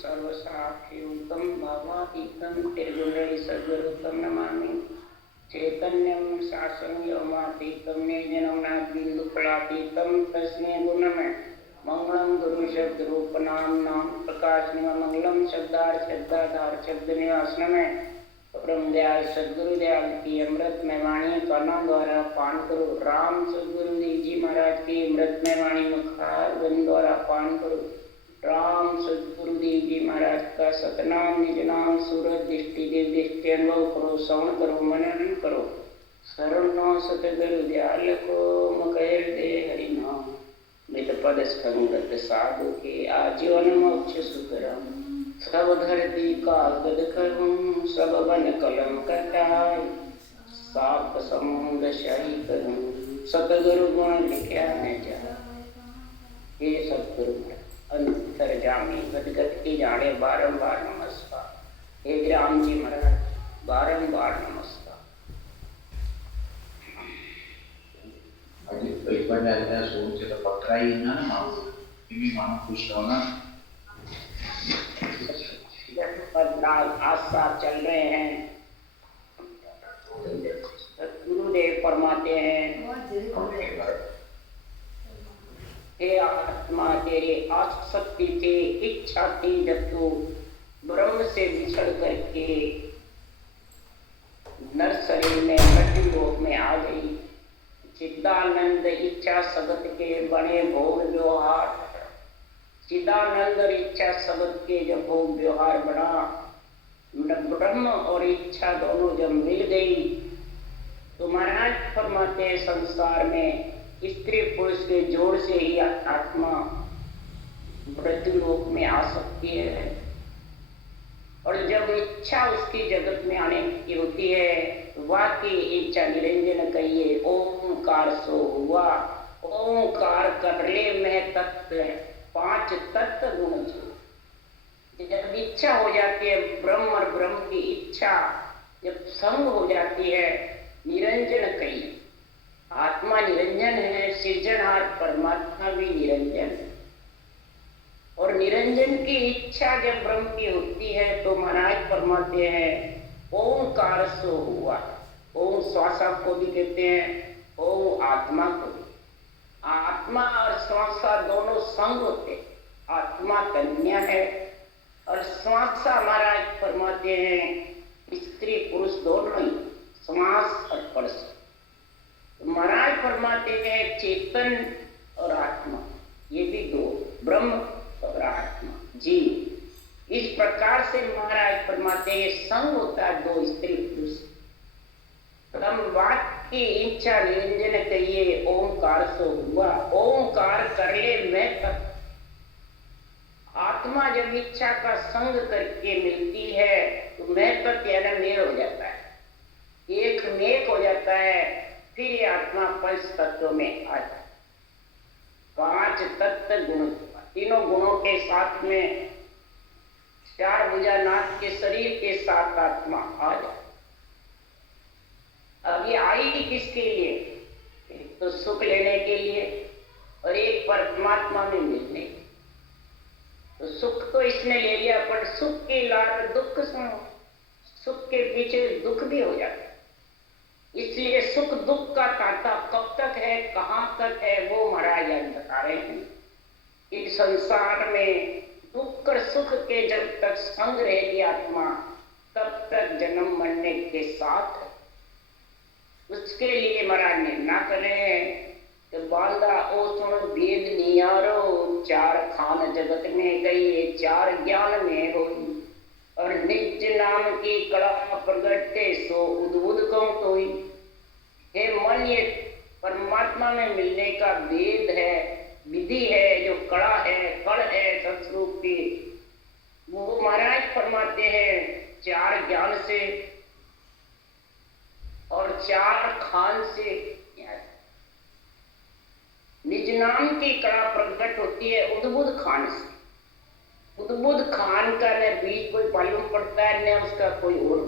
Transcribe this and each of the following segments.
सर्वसाक्षियुक्तं भावातीतं त्रिगुणैः सद्गुरुतं नमामि। चैतन्यं शासनयोमातीतं निर्जनमनाद्बिन्दुफलातीतं तस्मै गुणमय मंगलम गुरु शब्द रूप नाम प्रकाश मंगलम शब्दाधार शब्द निवासनमय ब्रह्म दयाल सदगुरु दयाल की अमृतमय वाणी कर्णों द्वारा पान करो। राम सदगुरु देव जी महाराज की अमृतमय वाणी मुखार बन द्वारा पान करो। राम सदगुरु देव जी महाराज का सतनाम निज नाम सूरज दृष्टि देव दृष्टि अनुभव करो, श्रवण करो, मनन करो। शरणो सतगुरु दयाल को मकैर दे हरि नाम मृत पद स्कंद साधु के आजीवन मोक्ष सुकरम। सब धरती कागद करूं सब वन कलम कटाय साप समुद्र शाही करूं सतगुरु गुण लिखा न जा। हे सतगुरु अंतर्जामी गदगद की जाने बारंबार नमस्कार। हे राम जी महाराज बारंबार नमस्कार। Daripada ada suruh kita pakai nama ini mampu soalnya आस्था चल रहे हैं। गुरुदेव फरमाते हैं हे आत्मा तेरे आसक्ति थी इच्छा थी जब तू ब्रह्म से बिछड़ करके नर शरीर में मृत्यु लोक में आ गई। चिदानंद इच्छा शब्द के बने भोग व्यवहार, चिदानंद और इच्छा शब्द के जब भोग व्यवहार बना, ब्रह्म और इच्छा दोनों जब मिल गई तो महाराज फरमाते हैं संसार में स्त्री पुरुष के जोड़ से ही आत्मा मृत्यु लोक में आ सकती है। और जब इच्छा उसकी जगत में आने की होती है, वाकई इच्छा निरंजन कहिए ओंकार सो हुआ। ओंकार कर ले में तत्व पांच तत्व गुण छो। जब इच्छा हो जाती है ब्रह्म और ब्रह्म की इच्छा जब संग हो जाती है, निरंजन कहिए। आत्मा निरंजन है, सृजनहार परमात्मा भी निरंजन है। और निरंजन की इच्छा जब ब्रह्म की होती है तो महाराज फरमाते हैं ओंकार सो हुआ। ओम श्वासा को भी कहते हैं, ओम आत्मा को भी। आत्मा और श्वासा दोनों संग होते। आत्मा कन्या है और श्वासा महाराज फरमाते हैं स्त्री पुरुष दोनों ही, श्वास और स्पर्श। महाराज फरमाते हैं चेतन और आत्मा ये भी दो, ब्रह्म और आत्मा जीव। इस प्रकार से महाराज फरमाते हैं संग होता है दो स्त्री पुरुष। हम बात की इच्छा निरंजन कहिए ओंकार सो हुआ। ओंकार कर ले मैं तक। आत्मा जब इच्छा का संग करके मिलती है तो मैं तक यानी मेल हो जाता है, एक मेक हो जाता है। फिर ये आत्मा पंच तत्वों में आ जाता है। पांच तत्व गुण, तीनों गुणों के साथ में चार भुजानाथ के शरीर के साथ आत्मा आ जाए। अब ये आई किसके लिए? एक तो सुख लेने के लिए और एक परमात्मा में मिलने। तो सुख तो इसने ले लिया, पर सुख के लाभ दुख सुनो, सुख के पीछे दुख भी हो जाता है। इसलिए सुख दुख का ताता कब तक है, कहां तक है, वो महाराज बता रहे हैं। इस संसार में दुख और सुख के जब तक संग रहेगी आत्मा तब तक जन्म मरने के साथ है। उसके लिए महाराज ने ना करे तो बांधा ओ सुन वेद नियारो, चार खान जगत में गई चार ज्ञान में हो। और निज नाम की कला प्रगटे सो उद्भुत कौन कोई। हे मन ये परमात्मा में मिलने का वेद है, विधि है, जो कड़ा है, कड़ है सत्स्वरूप की, वो महाराज ज्ञान से और 4 खान से निज नाम की कला प्रकट होती है उद्बुद्ध खान से। उद्बुद्ध खान का न बीज कोई मालूम पड़ता है, न उसका कोई और,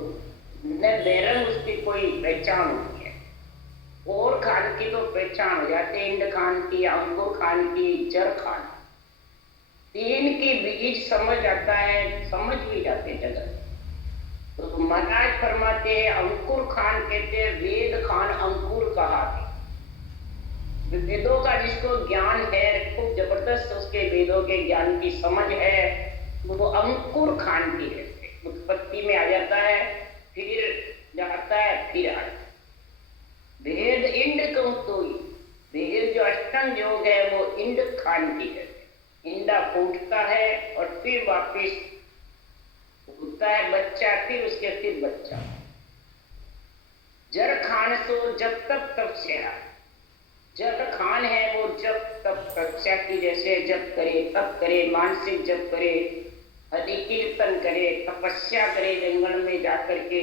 न बैरंग उसकी कोई पहचान होती है। और खान की तो पहचान हो जाती है, इंड खान की, अंकुर खान की, जर खान, 3 की बीज समझ आता है, समझ भी जाते जगत। तो महाराज फरमाते हैं अंकुर खान कहते हैं, वेद खान अंकुर कहा। वेदों का जिसको ज्ञान है, खूब जबरदस्त उसके वेदों के ज्ञान की समझ है, वो अंकुर खान की है, उत्पत्ति में आ जाता है, फिर जाता है, फिर आता है। भेद इंड कहूं तो भेद जो अष्टम योग है वो इंड खान की है। इंडा फूटता है और फिर वापिस होता है बच्चा, फिर बच्चा। जर खान सो जब तक तब से है। जब खान है वो जब तब कक्षा की जैसे जब करे तब करे, मानसिक जब करे, हरि कीर्तन करे, तपस्या करे, जंगल में जाकर के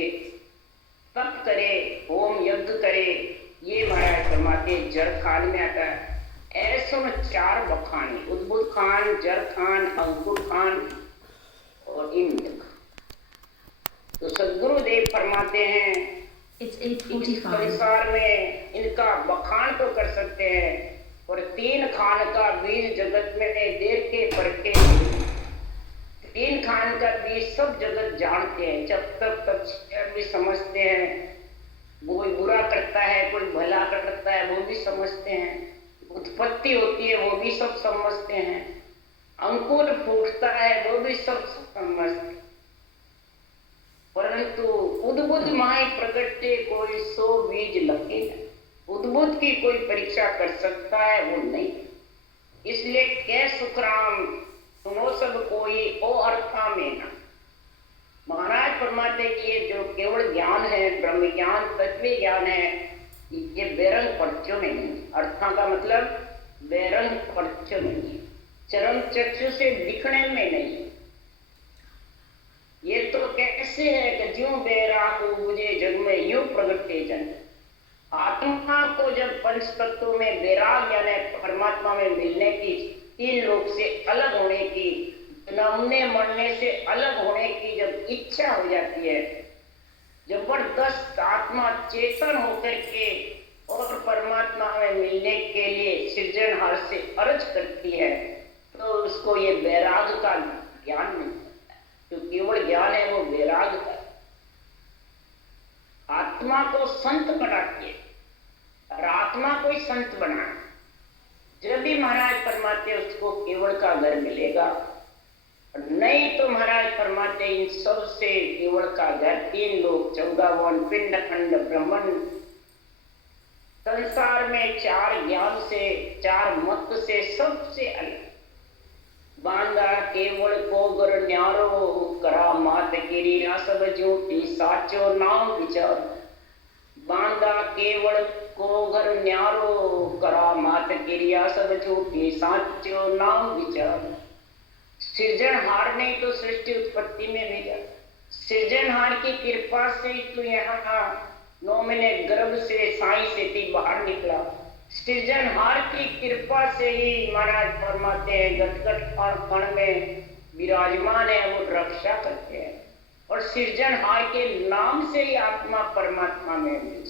तप करे, होम यज्ञ करे, ये महाराज फरमाते जड़ खान में आता है। ऐसे में 4 बखानी, उद्बुद्ध खान, जड़ खान, अंकुर खान और इंद खान। तो सदगुरुदेव फरमाते हैं इस संसार में इनका बखान तो कर सकते हैं, और 3 खान का बीज जगत में देर के परखे। 3 खान का बीज सब जगत जानते हैं, जब तक भी समझते हैं। कोई बुरा करता है, कोई भला करता है, वो भी समझते हैं। उत्पत्ति होती है, वो भी सब समझते हैं। अंकुर फूटता है, वो भी सब समझते हैं। परंतु उद्बुद्ध माय प्रगटे कोई 100 बीज लगे। उद्बुद्ध की कोई परीक्षा कर सकता है, वो नहीं। इसलिए कह सुखराम सुनो सब कोई ओ अर्था में ना। महाराज फरमाते कि ये जो केवल ज्ञान है, ब्रह्म ज्ञान, तत्व ज्ञान है, ये बेरंग पर्चों में नहीं। अर्था का मतलब बेरंग पर्चों में नहीं, चरम चक्षु से दिखने में नहीं। ये तो कैसे है कि ज्यों बेराग बुझे जग में यूं प्रगटे जन। आत्मा को जब पंच तत्वों में बेराग यानी परमात्मा में मिलने की, 3 लोक से अलग होने की, जन्मने मरने से अलग होने की जब इच्छा हो जाती है, जबरदस्त आत्मा चेतन होकर के और परमात्मा में मिलने के लिए सृजनहार से अर्ज करती है, तो उसको ये बैराग का ज्ञान मिलता है। जो केवल ज्ञान है वो बैराग का। आत्मा को संत बनाती है और आत्मा को ही संत बना। जब भी महाराज फरमाते उसको केवल का घर मिलेगा, नहीं तो महाराज फरमाते इन सब से केवल का घर 3 लोक 14 वन पिंड खंड ब्रह्मन। संसार में 4 ज्ञान से, 4 मत से सबसे अलग। बांधा केवल कोगर न्यारो करा मात गिरी ना सब झूठी साचो नाम विचार। बांधा केवल कोगर न्यारो करा मात गिरिया सब झूठी साचो नाम विचार। सृजनहार ने तो सृष्टि उत्पत्ति में भेजा, सृजनहार की कृपा से तू यहाँ 9 महीने गर्भ से साई से थी बाहर निकला। सृजनहार की कृपा से ही महाराज फरमाते हैं गटगट कण में विराजमान है, वो रक्षा करते हैं। और सृजनहार के नाम से ही आत्मा परमात्मा में है।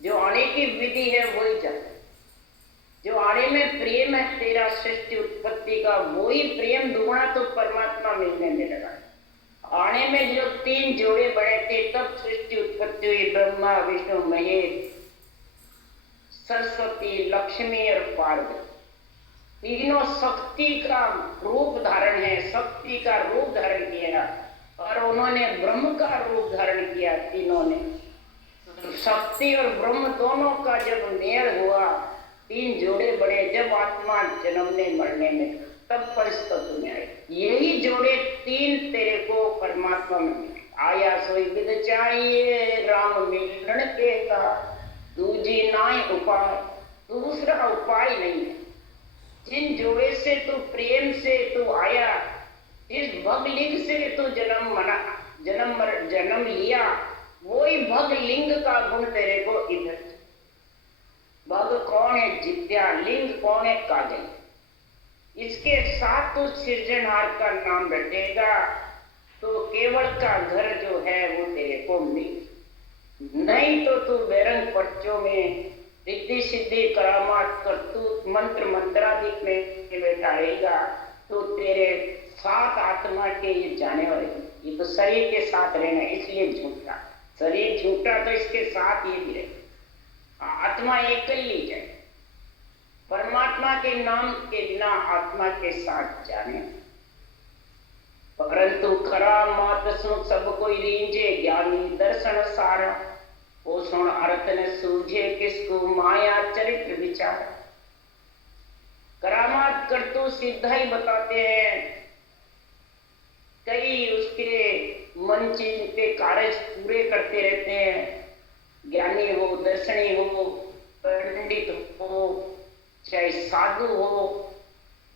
जो आने की विधि है वही जाता, जो आने में प्रेम है तेरा सृष्टि उत्पत्ति का, वही प्रेम दुगुना तो परमात्मा मिलने में लगा। आने में जो 3 जोड़े बने थे तब सृष्टि उत्पत्ति हुई, ब्रह्मा विष्णु महेश, सरस्वती, लक्ष्मी और पार्वती। तीनों शक्ति का रूप धारण है, शक्ति का रूप धारण किया और उन्होंने ब्रह्म का रूप धारण किया। तीनों ने शक्ति और ब्रह्म दोनों का जब मेल हुआ, 3 जोड़े बड़े। जब आत्मा जन्मने मरने में तब परिस्थिति में आए, यही जोड़े 3 तेरे को परमात्मा में मिले। आया सोई विद चाहिए राम मिलन के का, दूजी नाय उपाय, दूसरा उपाय नहीं है। जिन जोड़े से तू प्रेम से तू आया, इस भगलिंग से तू जन्म जन्म लिया, वही भग लिंग का गुण तेरे को इधर। भग कौन है? जित्या। लिंग कौन है? काजल। इसके साथ तो सृजनहार का नाम रटेगा तो केवल का घर जो है वो तेरे को मिल। नहीं तो तू बेरंग पर्चों में रिद्धि सिद्धि करामात करतूत मंत्र मंत्राधिक में बैठाएगा तो तेरे साथ आत्मा के ये जाने वाले। ये तो शरीर के साथ रहना, इसलिए झूठा। शरीर झूठा तो इसके साथ ये भी रहे। आत्मा एक ही जाए। परमात्मा के नाम के बिना आत्मा के साथ जाने। परंतु खरा मात सुन सब कोई रींझे, ज्ञानी दर्शन सारा। वो सुन अर्थ न सूझे किसको, माया चरित्र विचार। करामात करतू सीधा ही बताते हैं, कई उसके मन के कार्य पूरे करते रहते हैं। ज्ञानी हो, दर्शनी हो, पंडित हो, चाहे साधु हो,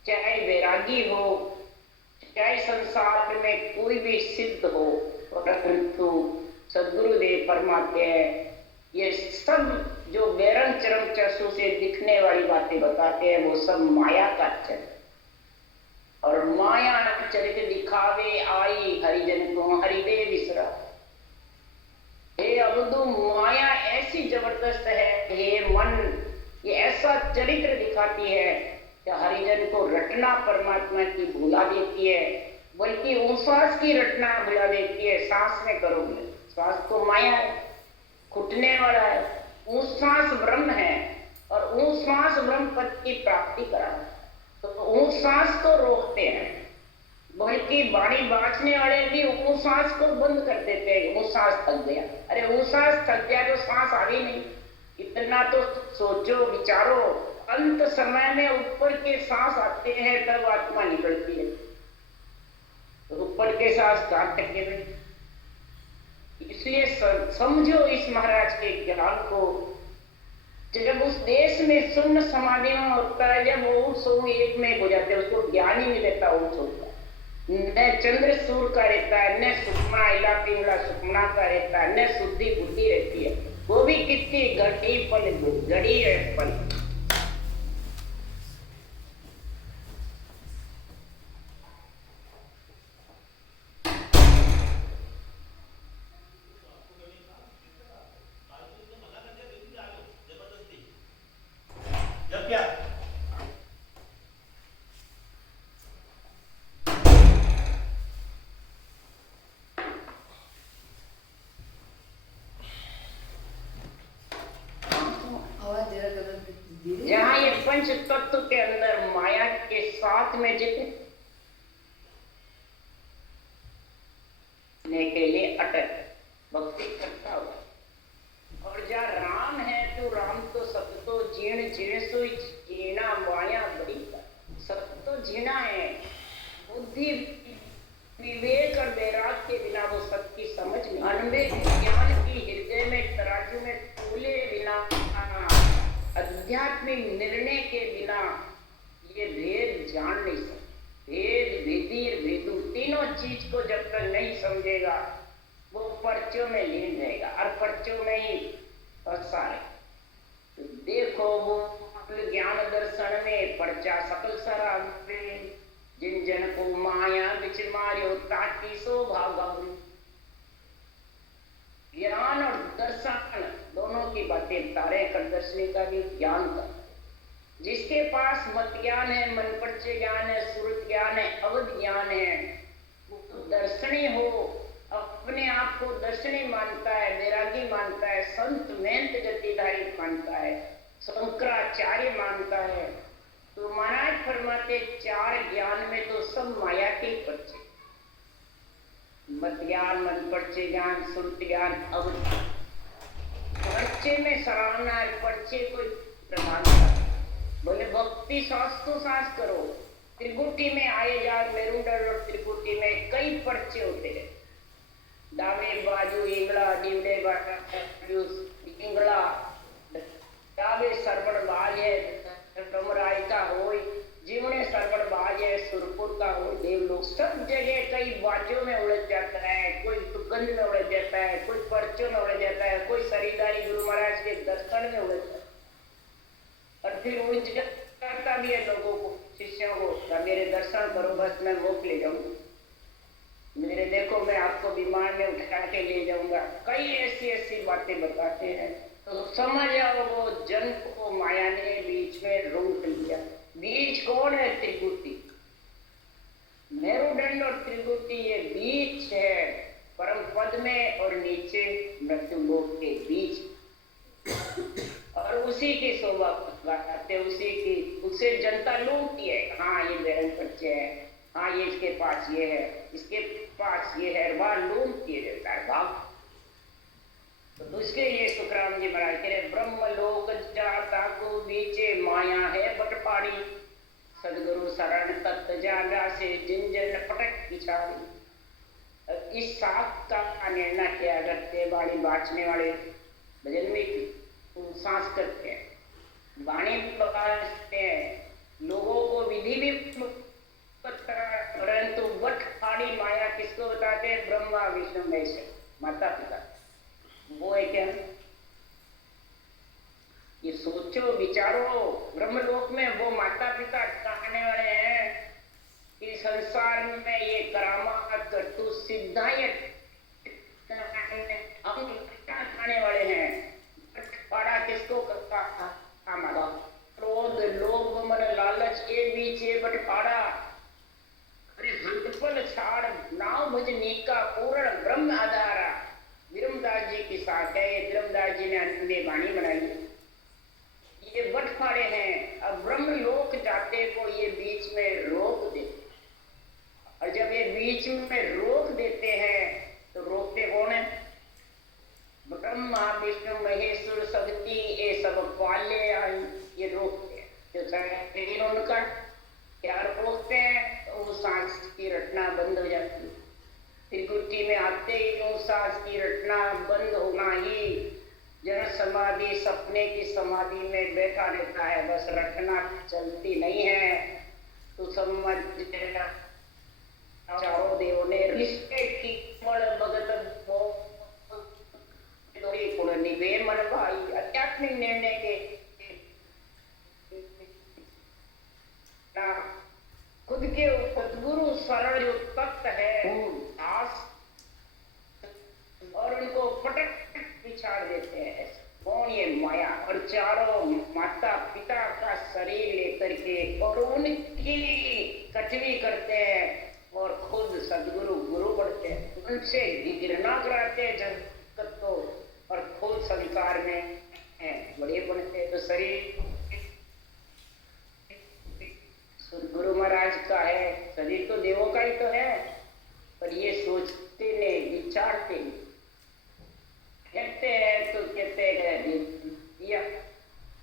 चाहे वैरागी हो, चाहे संसार में कोई भी सिद्ध हो, परंतु सदगुरुदेव फरमाते हैं ये सब जो बेरंग चरम चक्षु से दिखने वाली बातें बताते हैं वो सब माया का चरित्र। और माया चरित्र दिखावे आई, हरिजन को हरिदे विसरा। हे अवधु, माया ऐसी जबरदस्त है, हे मन, ये ऐसा चरित्र दिखाती है कि हरिजन को रटना परमात्मा की भुला देती है, बल्कि उश्वास की रटना भुला देती है। सांस में करोगे, श्वास तो माया है, घुटने वाला है। उश्वास ब्रह्म है और उश्वास ब्रह्म पद की प्राप्ति करा, तो उश्वास को रोकते हैं, बल्कि बाणी बांचने वाले भी उश्वास को बंद कर देते हैं। उश्वास थक गया, अरे उश्वास थक गया तो सांस आ गई नहीं। इतना तो सोचो, विचारो, अंत समय में ऊपर के सांस आते हैं तब आत्मा निकलती है, तो ऊपर के सांस कहाँ तक के नहीं। इसलिए समझो इस महाराज के ज्ञान को। जब उस देश में शून्य समाधि में होता है, जब वो सो एक में हो जाते हैं, उसको ज्ञान ही नहीं रहता। वो सोता न चंद्र सूर्य का रहता है, न सुषमा इला पिंगला सुषमा का रहता है, न शुद्धि बुद्धि रहती है। वो भी कितनी घड़ी पल, घड़ी है पल। जहाँ ये पंच तत्व के अंदर माया के साथ में जितने के लिए अटक भक्ति करता हुआ, और जहाँ राम है तो राम तो सब तो जीर्ण जीर्ण सो जीना माया बड़ी, सब तो जीना है। बुद्धि विवेक और वैराग के बिना वो सबकी समझ नहीं। अनवेद ज्ञान की हृदय में तराजू में तोले बिना, आध्यात्मिक निर्णय के बिना ये भेद जान नहीं सकते। भेद, विधि, भेदु तीनों चीज को जब तक नहीं समझेगा वो पर्चों में लीन रहेगा और पर्चों में ही फंसा है। तो देखो वो ज्ञान दर्शन में पर्चा सकल सरा में, जिन जन को माया बिच मार्यो ताकी सो भागम। ज्ञान और दर्शन दोनों की बातें तारे कर, दर्शनी का भी ज्ञान का। जिसके पास मत ज्ञान है, मन परिचय ज्ञान है, सुरत ज्ञान है, अवध ज्ञान है, वो दर्शनी हो, अपने आप को दर्शनी मानता है, वैरागी मानता है, संत मेहनत गतिधारी मानता है, शंकराचार्य मानता है। तो महाराज फरमाते चार ज्ञान में तो सब माया के परिचय, मत ज्ञान, मन परिचय ज्ञान, सुरत ज्ञान, अवध। परिचय में सराहना है, परिचय को प्रधानता। बोले भक्ति सांस तो सांस करो। त्रिकुटी में आए जा मेरुंडर और त्रिकुटी में कई पर्चे होते हैं। दावे बाजू इंगला, डिवडे बाजू इंगला, दावे सरवण बाज है, डमराई का हो, जीवने सरवण बाज है, सुरपुर का हो, देवलोक, सब जगह कई बाजों में उलझ जाता है। कोई प्रबंध में उलझ जाता है, कोई पर्चों में उलझ जाता है, कोई शरीरदारी गुरु महाराज के दर्शन में उलझ जाता है, और फिर उलझ जाता भी है लोगों को, शिष्यों को, मेरे दर्शन करो बस मैं मोक्ष ले जाऊंगा, मेरे देखो मैं आपको विमान में उठा के ले जाऊंगा, कई ऐसी ऐसी बातें बताते हैं। तो समझ आओ वो जन को माया ने बीच में रोक लिया। बीच कौन है? त्रिगुटी, मेरुदंड और त्रिगुटी ये बीच है, परम पद में और नीचे मृत्यु लोक के बीच, और उसी की शोभा गाते, उसी की, उसे जनता लूटती है। हाँ ये बहन बच्चे है, हाँ ये इसके पास ये है, इसके पास ये है, वह लूटती है देता है भाग। तो उसके लिए सुखराम जी महाराज कह रहे, ब्रह्म लोक जाता को बीचे माया है बटपाड़ी, सदगुरु शरण तत्व जागा से जिंजन पटक पिछाड़ी। इस साख का निर्णय किया करते वाणी बांचने वाले भजन में सांस करते हैं, वाणी बकाते हैं, लोगों को विधि भी परंतु बटपाड़ी माया किसको बताते हैं? ब्रह्मा विष्णु महेश माता पिता, वो है क्या? ये सोचो विचारो, ब्रह्मलोक में वो माता पिता कहने वाले हैं कि संसार में ये करामात करतु सिद्धायत खाने वाले हैं। बटपाड़ा किसको करता? क्रोध लोभ मन लालच ये बीच ये बटपाड़ा। अरे भटपल छाड़ नाव भजनी का पूर्ण ब्रह्म आधारा। विरमदास जी की साथ है, ये विरमदास जी ने अंत में वाणी बनाई। ये बटपाड़े हैं, अब ब्रह्म लोक जाते को ये बीच में रोक देते, और जब ये बीच में रोक देते हैं तो रोकते कौन है? ब्रह्मा विष्णु महेश्वर शक्ति ये सब पाले आई, ये रोकते हैं। तो शरीर उनका क्या रोकते हैं? तो वो सांस की रचना बंद हो जाती है। त्रिकुटी में आते ही सांस की रचना बंद होना ही, जन समाधि सपने की समाधि में बैठा रहता है, बस रचना चलती नहीं है। तो समझ चारों देवों ने रिश्ते की भगत निवे मन भाई आध्यात्मिक निर्णय के खुद के सदगुरु शरण जो तत्व है आस, और उनको पटक पिछाड़ देते हैं। कौन? ये माया। और चारों माता पिता का शरीर लेकर के और उनकी कटवी करते हैं, और खुद सदगुरु गुरु बढ़ते हैं, उनसे घृणा कराते हैं जगत को, और खुद संसार में बड़े बनते हैं। तो शरीर गुरु महाराज का है, शरीर तो देवों का ही तो है, पर ये सोचते नहीं, विचारते नहीं, कहते हैं तो कहते हैं दिया।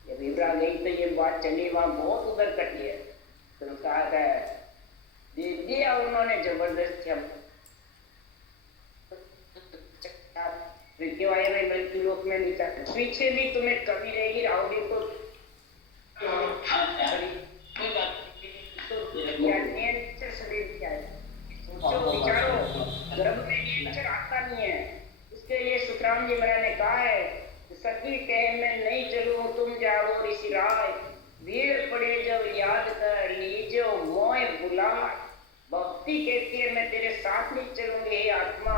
जब इब्रा गई तो ये बात चली, वहां बहुत उधर कटी है, तो कहा था दे दिया उन्होंने जबरदस्ती। हम वायु में मृत्यु लोक में नीचा पीछे भी तुम्हें कभी रहेगी, राहुल तो शरीर क्या है? सोचो विचारो, गर्भ में नेचर आता नहीं है। इसके लिए सुखराम जी महाराज ने कहा है, सखी कहे मैं नहीं चलूं तुम जाओ ऋषि राय, भीड़ पड़े जब याद कर लीजो मोय बुला। भक्ति कहती है मैं तेरे साथ नहीं चलूंगी हे आत्मा,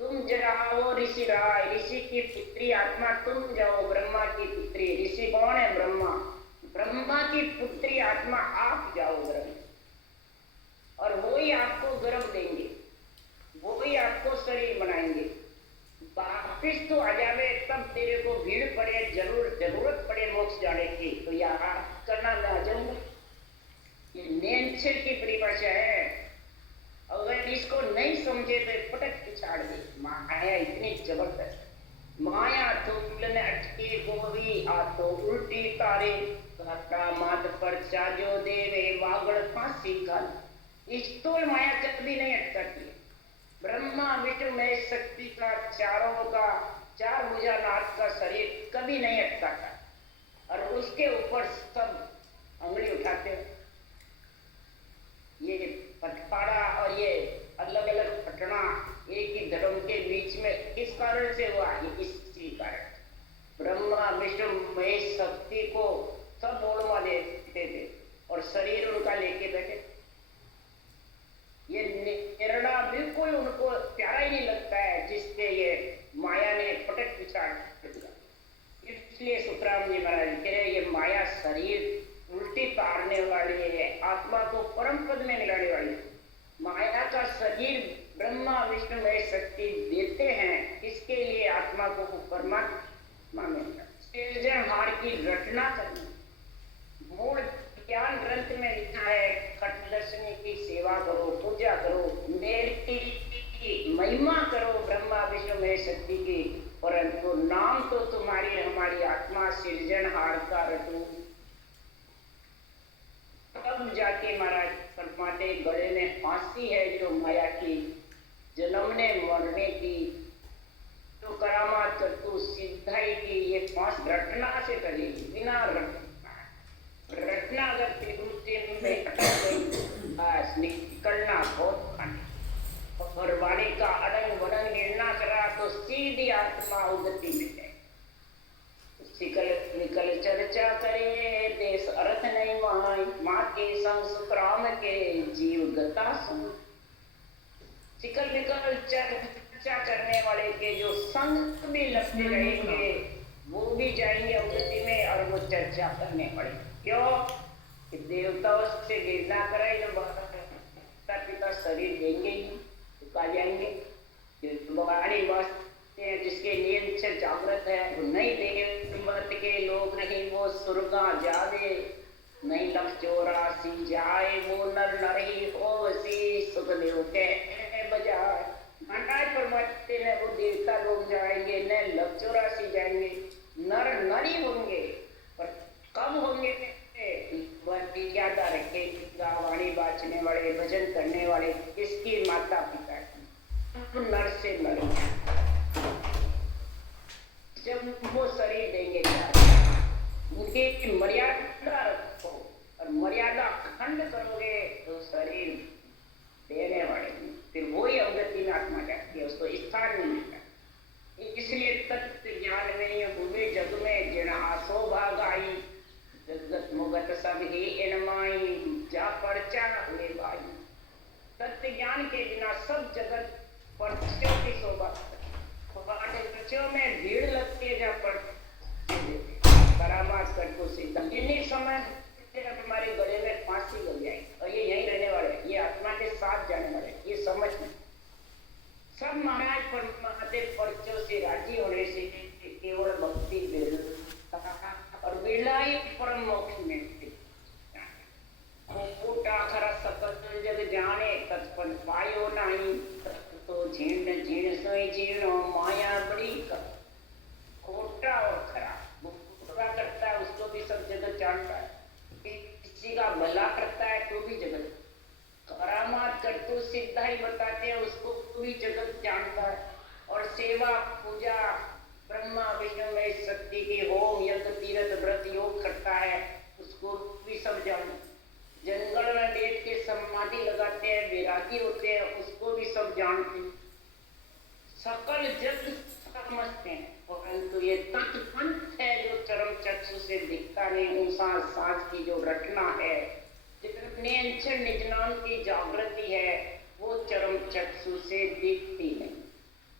तुम जाओ ऋषि राय, ऋषि की पुत्री आत्मा तुम जाओ, ब्रह्मा की पुत्री। ऋषि कौन है? ब्रह्मा। ब्रह्मा की पुत्री आत्मा आप जाओ ब्रह्म, और वो ही आपको गर्भ देंगे, वो ही आपको शरीर बनाएंगे। वापिस तो आ जावे तब तेरे को भीड़ पड़े, जरूरत पड़े मोक्ष जाने की, तो याद करना मैं आ जाऊंगा। ये नेचर की परिभाषा है। अगर इसको नहीं समझे तो पटक पिछाड़ दे। माया इतनी जबरदस्त, माया तुमने अटके गोरी आ तो उल्टी तारे, मात पर चाजो देवे वागड़ फांसी काल। इस तो माया कभी नहीं अटकती। ब्रह्मा विष्णु महेश शक्ति का चारों का चार भुजा नाथ का शरीर कभी नहीं अटकाता, और उसके ऊपर सब अंगुली उठाते हैं। ये पटपाड़ा और ये अलग अलग पटना एक ही शरीर उनका लेके बैठे। ये निर्णय बिल्कुल उनको प्यारा ही नहीं लगता है, जिसके ये माया ने पटक विचार कर दिया। इसलिए सुखराम जी महाराज कह रहे ये माया शरीर उल्टी तारने वाली है, आत्मा को परम पद में मिलाने वाली है। माया का शरीर ब्रह्मा विष्णु महेश शक्ति देते हैं, इसके लिए आत्मा को परमात्मा में सृजनहार की रचना करनी। मूल ज्ञान ग्रंथ में लिखा है, खटदर्शनी की सेवा करो, पूजा करो, मेरी महिमा करो ब्रह्मा विष्णु महेश शक्ति की, परंतु नाम तो तुम्हारी हमारी आत्मा सृजनहार का रटू। तब जाके महाराज फरमाते गले में फांसी है जो माया की, जन्मने मरने की, तो करामात कर तू सिद्धाई की, ये फांस रटना से टलेगी, बिना रटना अगर त्रिभुज में अटक गई बस निकलना बहुत खाने। और वाणी का अड़ंग वड़ंग निर्णय करा तो सीधी आत्मा उगति में है। निकल चर्चा करे देश अर्थ नहीं माई, माँ के संग सुखराम के जीव गता संग। निकल चर्चा करने वाले के जो संग भी लगते रहेंगे वो भी जाएंगे उन्नति में, और वो चर्चा करने वाले क्यों कि देवताओं से गिरना कराए, जब माता पिता शरीर देंगे ही तो कहा जाएंगे बगाड़ी वास्ते जिसके नींद से जागृत है वो नहीं देंगे, मत के लोग नहीं वो सुरगा जावे, नहीं लख चौरासी जाए वो नर नरही हो सी, सुखदेव के बजाय घंटाए परमात्मा ने वो देवता लोग जाएंगे, न लख चौरासी जाएंगे, नर नरी होंगे। पर कब होंगे याद रखे, वाणी बाचने वाले भजन करने वाले किसकी माता पिता की, नर से नर जब वो शरीर देंगे उनकी मर्यादा रखो, और मर्यादा खंड करोगे तो शरीर देने वाले फिर वही अवगति में आत्मा जाती है, उसको स्थान नहीं मिलता। इसलिए तत्व ज्ञान में हुए जग में जिन आसो भाग आई, जगत मुगत सब ही इनमाई, जा परचा हुए भाई। तत्व ज्ञान के बिना सब जगत पर्चों की शोभा, बच्चों में भीड़ लगती है जहाँ पर करामात कर को सीधा इन्हीं समय हमारे गले में फांसी लग जाएगी, और ये यहीं रहने वाले, ये आत्मा के साथ जाने वाले, ये समझ में सब महाराज परमात्मा पर्चों से राजी होने से केवल भक्ति बिरला, और बिरला ही परम मोक्ष में खरा सकल जग जाने तत्पन पायो नहीं, तो झीण झीण सोई जीर्ण माया बड़ी खोटा और खराब। बुरा करता है उसको भी सब जगत जानता है, किसी का भला करता है तो भी जगत, करामात कर तो सीधा ही बताते हैं उसको भी जगत जानता है। और सेवा पूजा ब्रह्मा विष्णु में शक्ति की होम यज्ञ तीर्थ व्रत योग करता है उसको भी सब जानते। जंगल में बैठ के समाधि लगाते हैं, वैरागी होते हैं, उसको भी सब जानते हैं। सकल जग समझते हैं, परंतु ये तत्पंथ है जो चरम चक्षु से दिखता नहीं, सांस की जो रचना है, जितने निजनाम की जागृति है वो चरम चक्षु से दिखती नहीं,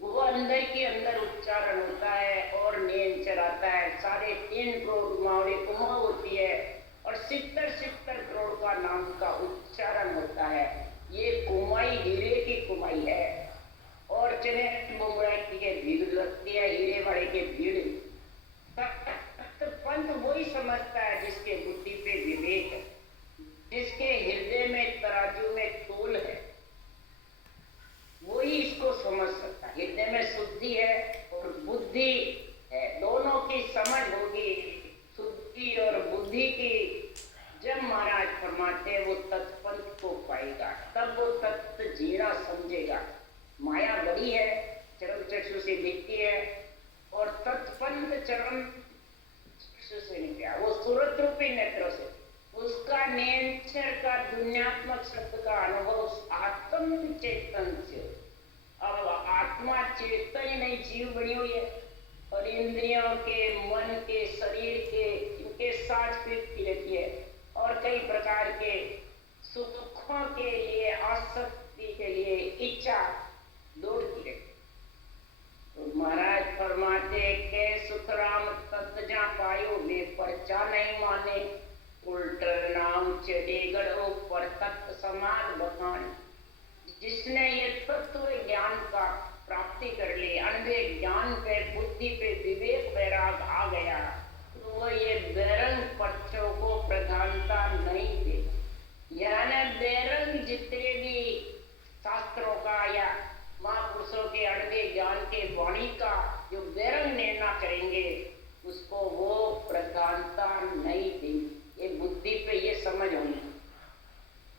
वो अंदर के अंदर उच्चारण होता है और नियंचर आता है। 3.5 करोड़ मावड़ी उमा होती है और 70 करोड़ का नाम का उच्चारण होता है। ये कुमाई हीरे की कुमाई है, और चने मुंबई की भीड़ लगती है, हीरे वाले के भीड़। पंथ वही समझता है जिसके बुद्धि पे विवेक है, जिसके हृदय में तराजू में तोल है, वही इसको समझ सकता है। हृदय में शुद्धि है और बुद्धि है, दोनों की समझ होगी, शुद्धि और बुद्धि की। जब महाराज फरमाते वो तत्पंथ को पाएगा, तब वो तत्व जीना समझेगा। माया बड़ी है, चरम चक्षु से दिखती है, और तत्पंथ चरम चक्षु से निकला, वो सूरत रूपी नेत्रों से। उसका नेचर का दुनियात्मक शब्द का अनुभव आत्म चेतन से। अब आत्मा चेतन ही नहीं, जीव बनी हुई है, और इंद्रियों के, मन के, शरीर के, इनके साथ फिरती रहती है, और कई प्रकार के सुखों के लिए, आसक्ति के लिए इच्छा दौड़ती रहती। तो महाराज फरमाते के सुखराम तत् जा पायो वे परचा नहीं माने, उल्ट नाम चढ़ेगढ़ ऊपर तत्व समान बखान। जिसने ये तत्व ज्ञान का प्राप्ति कर ली, अनवे ज्ञान पे, बुद्धि पे विवेक वैराग आ गया, तो वो ये बैरंग पक्षों को प्रधानता नहीं दे। यानी बैरंग जितने भी शास्त्रों का या महापुरुषों के अनवे ज्ञान के वाणी का जो बैरंग निर्णय करेंगे, उसको वो प्रधानता नहीं देंगे। ये बुद्धि पे ये समझ होनी।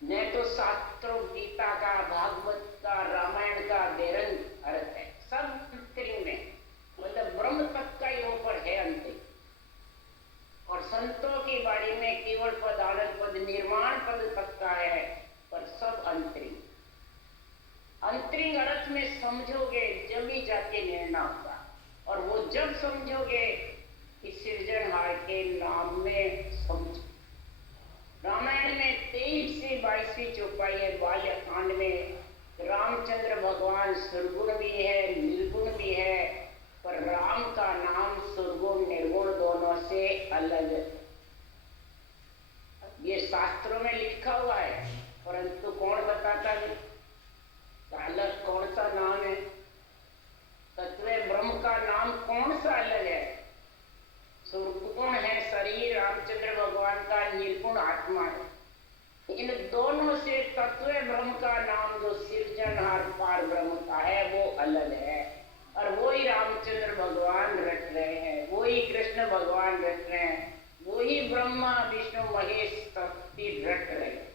न तो शास्त्रों, गीता का, भागवत का, रामायण का बैरंग अर्थ है, सब अंतरिम में, मतलब ब्रह्म तत्व का ही ऊपर है अंतिम। और संतों की बाड़ी में केवल पद, आनंद पद, निर्माण पद तक का है, पर सब अंतरिम। अंतरिम अर्थ में समझोगे जब ही जाके निर्णय होगा। और वो जब समझोगे इस सृजनहार के नाम में समझो। रामायण में 23 से 22वीं चौपाई है। बाल्यकांड में रामचंद्र भगवान सुरगुण भी है, निर्गुण भी है, पर राम का नाम सुरगुण निर्गुण दोनों से अलग है। ये शास्त्रों में लिखा हुआ है, परंतु कौन बताता है अलग कौन सा नाम है? तत्व ब्रह्म का नाम कौन सा अलग है? सुरगुण है शरीर रामचंद्र भगवान का, निर्गुण आत्मा है। इन दोनों से तत्व ब्रह्म का नाम जो सृजनहार पार ब्रह्म का है वो अलग है। और वही रामचंद्र भगवान रट रहे हैं, वही कृष्ण भगवान रट रहे हैं, वही ब्रह्मा विष्णु महेश शक्ति रट रहे हैं।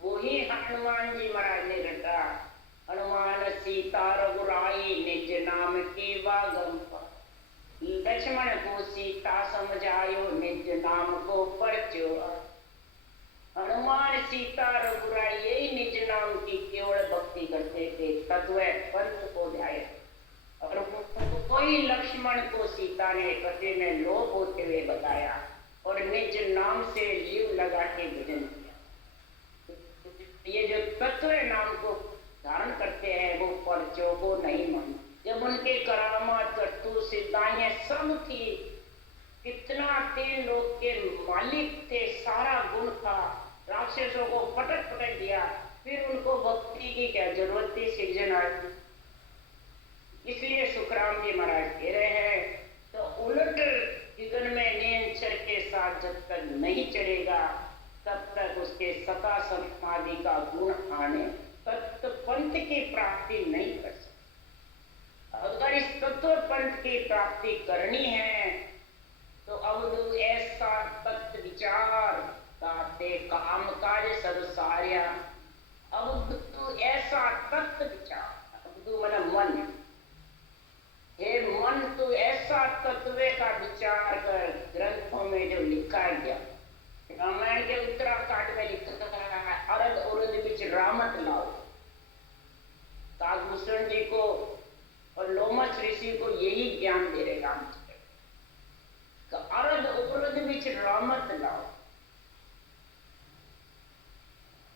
वही हनुमान जी महाराज ने रटा। हनुमान सीता रघुराई निज नाम की वागम पर, लक्ष्मण को सीता समझायो निज नाम को परचो। हनुमान सीता रघुराई यही निज नाम की केवल भक्ति करते थे, तत्व पंथ को ध्याय। और कोई लक्ष्मण को सीता ने कथे में लोप होते हुए बताया और निज नाम से लीव लगा के भजन किया। ये जो तत्व नाम को धारण करते हैं वो परचों को नहीं मानते। जब उनके करामात करतूत सिद्धाएं सब थी, कितना 3 लोग के मालिक थे, सारा गुण था, राक्षसों को पटक पटक दिया, फिर उनको भक्ति की क्या जरूरत थी? सृजनहार। इसलिए सुखराम जी महाराज कह रहे हैं तो उलट गगन में नियंचर के साथ जब तक नहीं चढ़ेगा तब तक उसके सता समाधि का गुण आने तत्व पंथ की प्राप्ति नहीं कर सकता। अगर इस तत्व पंथ की प्राप्ति करनी है तो अब ऐसा तत्व विचार ताते काम काज सब सार्या। अब तू ऐसा तत्व विचार, अब तू मन हे मन, तू ऐसा तत्व का विचार कर। ग्रंथों में जो लिखा गया, रामायण के उत्तराखंड में लिखा है, अरद उरद बिच रामत लाओ। काकभूषण जी को और लोमस ऋषि को यही ज्ञान दे रहे रामचंद्र, अरद उरद बिच रामत लाओ।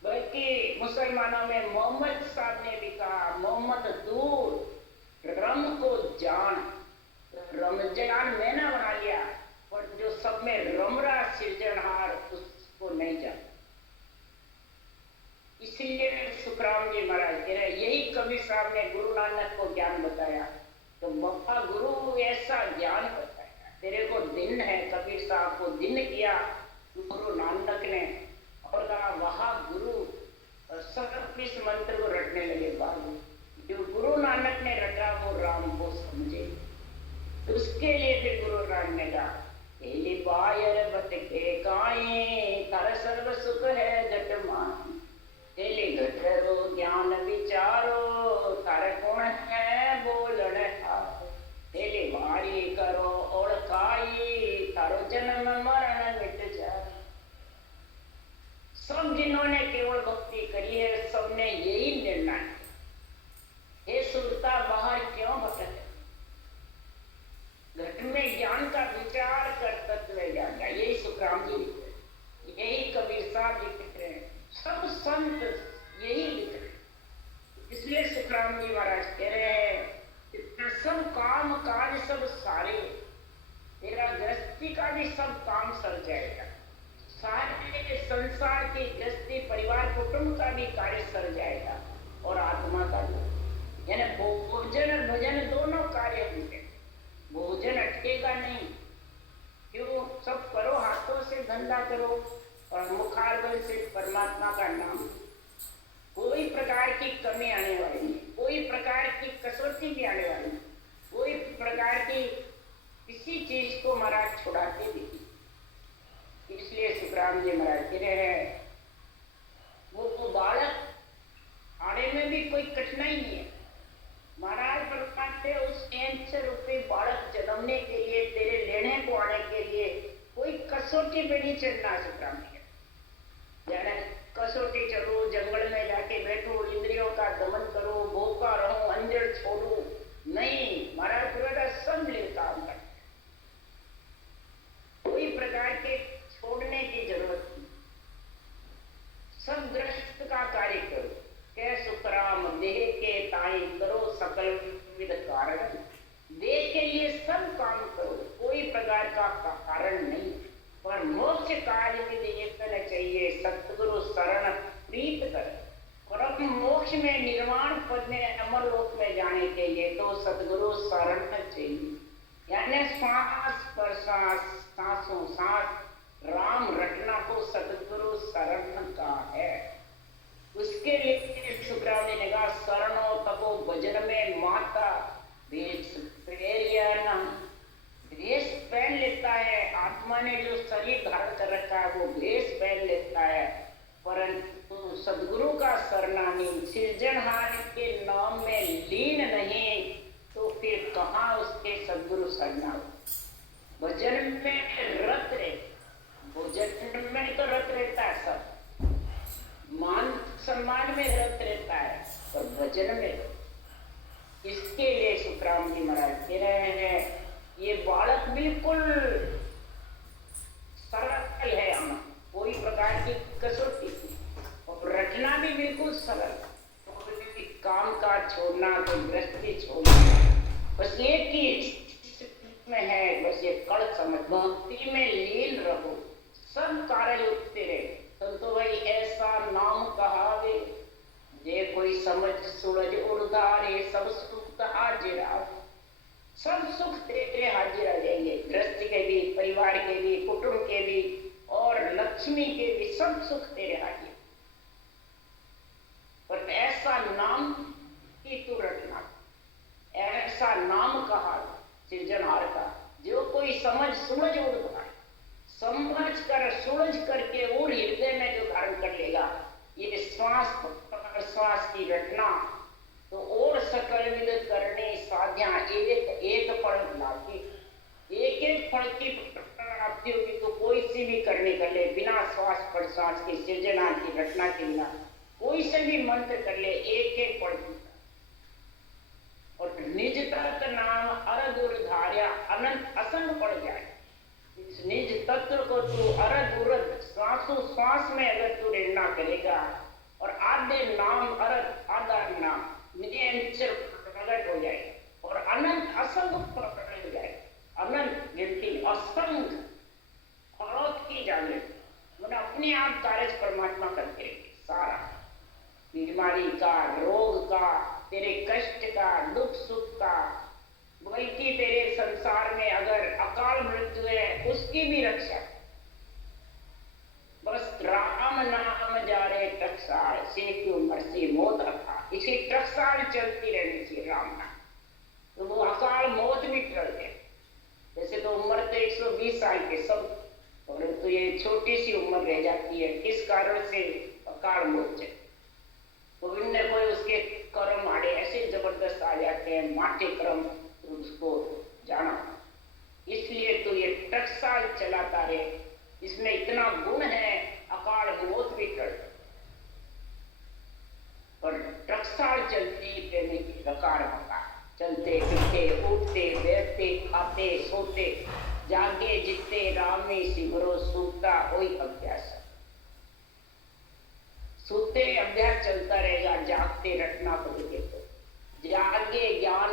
बल्कि मुसलमानों में मोहम्मद साहब ने भी कहा, मोहम्मद दूर रम को जान। रमजान मैंने बना लिया, पर जो सब में रमरा सृजनहार उसको नहीं जान। इसीलिए सुखराम जी महाराज कह रहे, यही कबीर साहब ने गुरु नानक को ज्ञान बताया। तो मप्पा गुरु ऐसा ज्ञान बताया, तेरे को दिन है। कबीर साहब को दिन किया गुरु नानक ने और कहा वहा गुरु, और सब इस मंत्र को रटने लगे। बाद जो गुरु नानक ने रटा वो राम को समझे, तो उसके लिए फिर गुरु नानक ने कहा एली बायर बत के काए तर सर्व सुख है घट मान। एली घटरो ज्ञान विचारो तर गुण है बोलन हारो। एली वारी करो ओळखाई तारो जन्म मरण मिट जाए। सब जिन्होंने केवल भक्ति करी है सबने यही निर्णय, हे सुरता बाहर क्यों भटक, घट में ज्ञान का विचार कर तत्व ज्ञान का। यही सुखराम जी लिख रहे, यही कबीर साहब लिख रहे हैं। सब संत यही लिख रहे। इसलिए सुखराम जी महाराज कह रहे हैं इतना सब काम काज सब सारे, तेरा गृहस्थी का भी सब काम सर जाएगा, सारे संसार की गृहस्थी परिवार कुटुंब का भी कार्य सर जाएगा, और आत्मा का भी, यानी भोजन भजन दोनों कार्य होंगे। भोजन अटकेगा नहीं, क्यों? सब करो, हाथों से धंधा करो और मुखारबल से परमात्मा का नाम। कोई प्रकार की कमी आने वाली नहीं, कोई प्रकार की कसौटी भी आने वाली नहीं, कोई प्रकार की किसी चीज को महाराज छुड़ाते नहीं। इसलिए सुखराम जी महाराज कह रहे हैं वो बालक आने में भी कोई कठिनाई नहीं है। महाराज फरमाते उस 100 रुपये बालक जन्मने के लिए, तेरे लेने को आने के लिए कोई कसौटी पे नहीं चढ़ना। सुखराम जी कसौटी चलो, जंगल में जाके बैठो, इंद्रियों का दमन करो, भूखा रहो, अंजड़ छोड़ो, नहीं। महाराज पूरा सब ले काम कर, कोई प्रकार के छोड़ने की जरूरत नहीं, सब गृहस्थ का कार्य करो। कै सुखराम देह के ताई करो सकल विद कारण, देह के लिए सब काम करो, कोई प्रकार का कारण नहीं। पर मोक्ष कार्य विधि ये करना चाहिए, सतगुरु शरण प्रीत कर। और अपने मोक्ष में निर्वाण पद में अमर लोक में जाने के लिए तो सतगुरु शरण चाहिए, यानी श्वास प्रश्वास, सांसों सांस राम रटना को सतगुरु शरण का है। उसके लिए सुखराम जी ने कहा शरणो तपो भजन में माता वेश भेष पहन लेता है। आत्मा ने जो शरीर धारण कर रखा है वो भेष पहन लेता है, परंतु सदगुरु का शरणानी सृजनहार के नाम में लीन नहीं, तो फिर कहाँ उसके सदगुरु शरणा। भजन में रत रहे, भोजन में तो रत रहता है, सब मान सम्मान में रत रहता है, पर भजन में। इसके लिए सुखराम जी महाराज कह रहे हैं ये बालक बिल्कुल सरल है, हम कोई प्रकार की कसौटी और रटना भी बिल्कुल सरल, तो काम काज छोड़ना, कोई गृहस्थी छोड़ना, बस एक ही में है, बस ये कड़ समझ, भक्ति में लीन रहो, सब कार्य उठते रहे। तो भाई ऐसा नाम कहावे जे कोई समझ सूरज उर्धारे, सब सुख हाजिरा, सब सुख तेरे हाजिर आ जाएंगे, गृहस्थ के भी, परिवार के भी, कुटुंब के भी और लक्ष्मी के भी, सब सुख तेरे हाजिर। पर ऐसा नाम की तू रटना, ऐसा नाम कहा सृजनहार का, जो कोई समझ सूरज उड़ पाए, समझ कर सूरज करके और हृदय में जो धारण कर लेगा, ये श्वास प्रश्वास की रटना, तो और सकल विद करने साध्या एक पल लाके, एक फल की प्राप्ति होगी, तो कोई सी भी करने कर ले, बिना श्वास प्रश्वास की सृजना की रटना के बिना कोई से भी मंत्र कर ले, एक पल की। और निज तत्व नाम अरदुर धार्या, अनंत असंग पड़ जाए। इस निज तत्व को तू अरद उरद श्वासों श्वास में अगर तू निर्णय करेगा, और आधे नाम अरद आधा नाम निरंतर प्रकट हो जाए, और अनंत असंग प्रकट हो जाए। अनंत गिनती असंग औरत की जागृति, मैंने अपने आप कार्य परमात्मा करते सारा, बीमारी का, रोग का, तेरे कष्ट का, दुख सुख का, बल्कि तेरे संसार में अगर अकाल मृत्यु है उसकी भी रक्षा। बस राम नाम जा रे टकसाल से क्यों मरसी मौत रखा, इसी टकसाल चलती रहनी चाहिए राम नाम, तो वो अकाल मौत भी टल गए। जैसे तो उम्र तो 120 साल के सब, और तो ये छोटी सी उम्र रह जाती है, किस कारण से अकाल मौत है, गोविंद ने कोई उसके कर्म आड़े ऐसे जबरदस्त आ जाते हैं, माटे कर्म, तो उसको जाना। इसलिए तो ये टकसाल चलाता रहे, इसमें इतना गुण है, अकाल मौत भी टल, पर टकसाल चलती रहने की रकार होगा, चलते फिरते उठते बैठते खाते सोते जागे जितते राम में सिमरो सूता कोई अभ्यास, सूत सोते अभ्यास चलता रहेगा, जागते रटना पड़ेगा। तो जागे ज्ञान